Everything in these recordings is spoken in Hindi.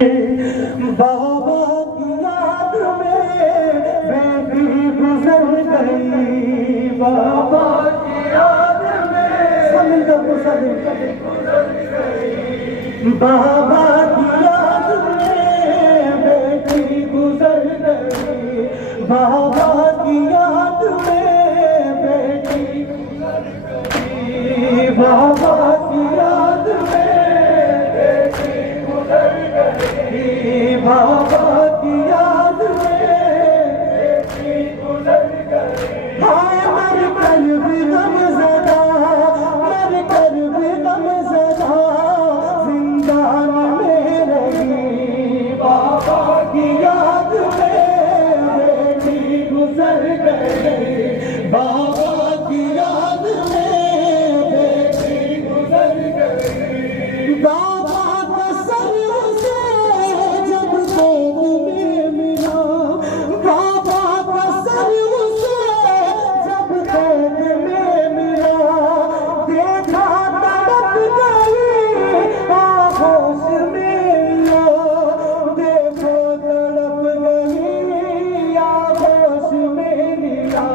बाबा की याद में बेटी गुजर गई, बाबा की याद में समंदर गुजर गई, बाबा की याद में बेटी गुजर गई, बाबा की याद में बेटी गुजर गई, बाबा की याद में बेटी गुजर गई, बाबा की याद में बेटी गुजर गई। हाय मर कर भी गम ज़दा, मर कर भी गम ज़दा, जिंदान में रही, बाबा की याद में बेटी गुजर गई, बाबा की याद में बेटी गुजर गई। बाबा का सर उसे जब गोद में मिला, बाबा का सर उसे जब गोद में मिला, देखा तड़प गई आगोश में या, देखो तड़प गई आगोश में लिया,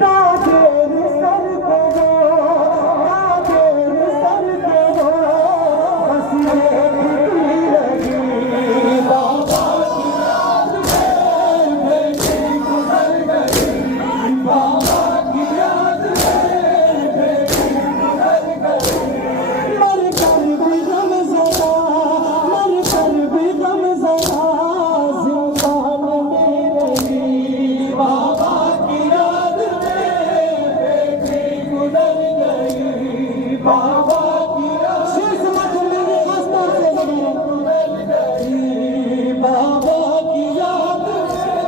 ताजेर सर को ताजेर सर को बस देखती लगी, बाबा की याद में बेटी गुजर गई, बाबा की याद में बेटी गुजर गई। मर कर भी गम ज़दा, मर कर भी गम ज़दा, ज़िंदान में रही, बाबा की याद में बेटी गुजर गई, बाबा की याद शेष मत मेरे आस्था से गुजर गई, बाबा की याद में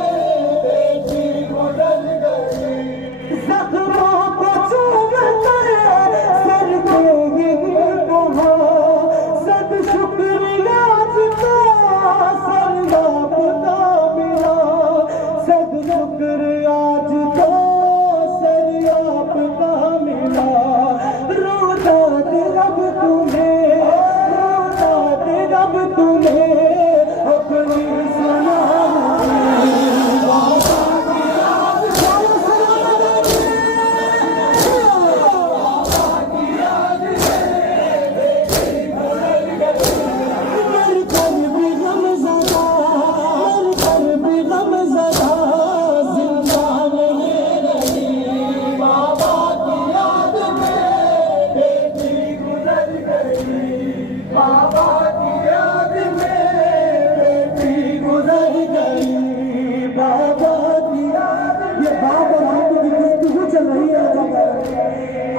बेटी गुजर गई। ज़ख्मों को चूम कर सर पे ये कहा, सद शुक्रिया जितना सर आपका मिला, सद शुक्रिया जितना सर आपका मिला, रोता दे रब तुम्हें, रोता दे रब तुम्हें अपनी सलामती, बाबा की याद में सलामती, बाबा की याद में बेटी गुजर गई। मर कर भी गम ज़दा, मर कर भी गम ज़दा, जिंदान में रही, बाबा की याद में बेटी गुजर गई, बाबा की याद में बेटी गुजर गई, बाबा की याद में। ये बाप और बेटी की गुफ्तगू चल रही है।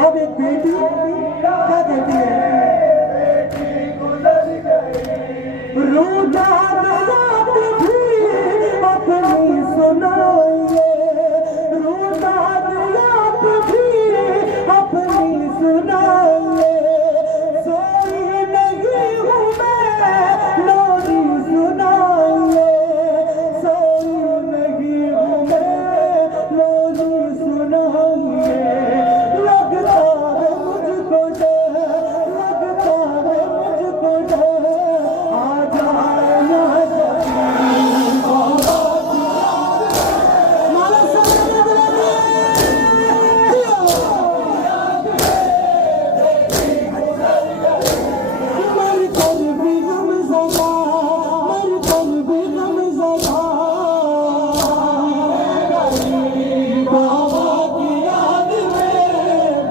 अब एक बेटी क्या कहती है, बेटी गुजर गई, रोजा रात भी अपनी सुनाइए, रोजा रात भी अपनी सुनाइए, सोई नहीं हूँ मैं लोरी सुनाइए, सोई नहीं हूँ मैं लोरी सुनाइए, लगता है मुझको डर, लगता है मुझको डर, आ जाए यहाँ जल्दी, बाबा की याद में माला सलाम मर कर भी गम ज़दा, मर कर भी गम ज़दा, बाबा की याद में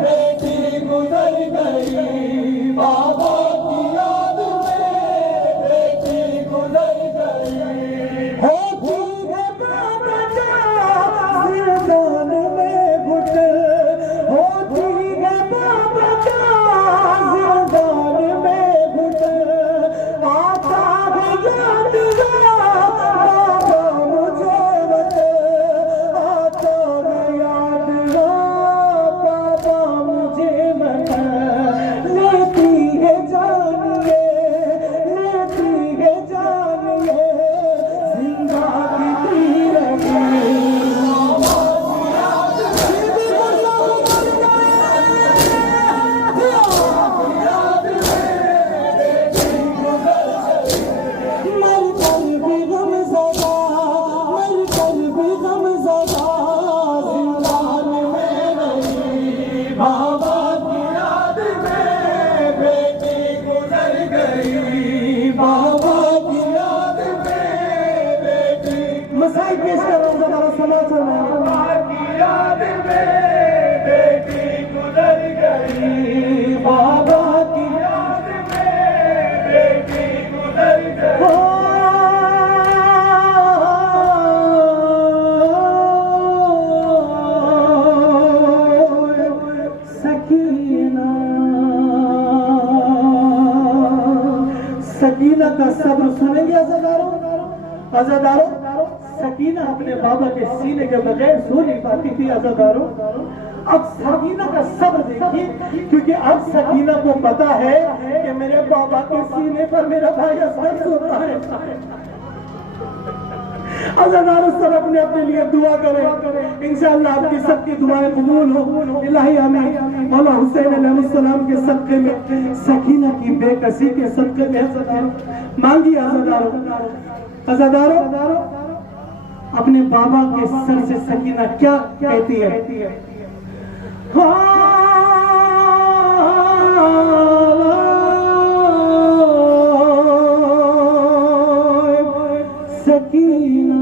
बेटी गुजर गई, बाबा की याद में बेटी गुजर गई। होती है बाबा का जिंदान में घुट, होती है बाबा का जिंदान में घुट, आता है याद बाबा मुझे वत, आता है याद बाबा मुझे वत, लेती है जानिए, लेती है जानिए, जिंदगी की रही, बाबा की याद में समाचार की याद में बेटी गुजर गई, बाबा की याद में बेटी गुजर गई। सकीना सकीना का सब्र सुनेंगे अज़ादारों। सकीना अपने बाबा के सीने के बगैर सो नहीं पाती थी अज़ादारों। अब सकीना का सब्र देखिए, क्योंकि अब सकीना को पता है कि मेरे बाबा के सीने पर मेरा भाई असगर सोता है। अज़ादारों सब अपने अपने लिए दुआ करें, इंशाअल्लाह आपकी सबकी दुआएं कबूल हो। इलाही हमें मौला हुसैन अलैहिस्सलाम के सदक़े में, सकीना की बेकसी के सदक़े में अज़ादारों मांगी। अज़ादारों अपने बाबा के सर से सकीना क्या कहती है? सकीना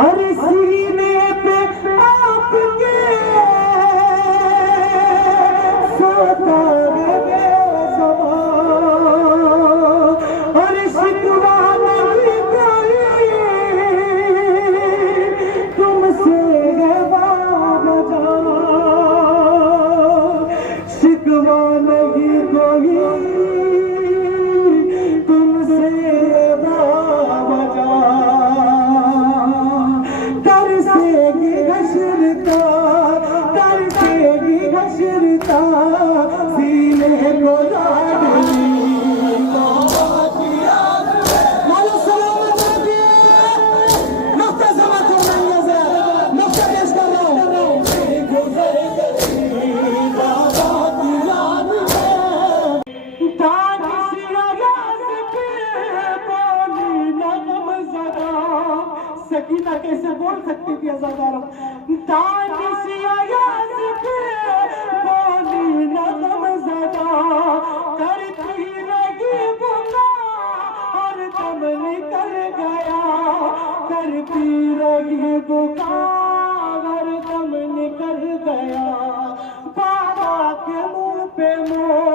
अरे सीने पे आपके सोता है अरे शिकवा नहीं कोई तुमसे है बाबा जान, शिकवा नहीं कोई तुमसे बाबा जान। तरसेगी घसरता सीने को लाडली सकीना कैसे बोल सकती थी अज़ादारों? बोली नगम ज़दा करती लगी पुकार, दम निकल गया करती लगी पुकार, दम निकल गया। बाबा के मुंह पे मोर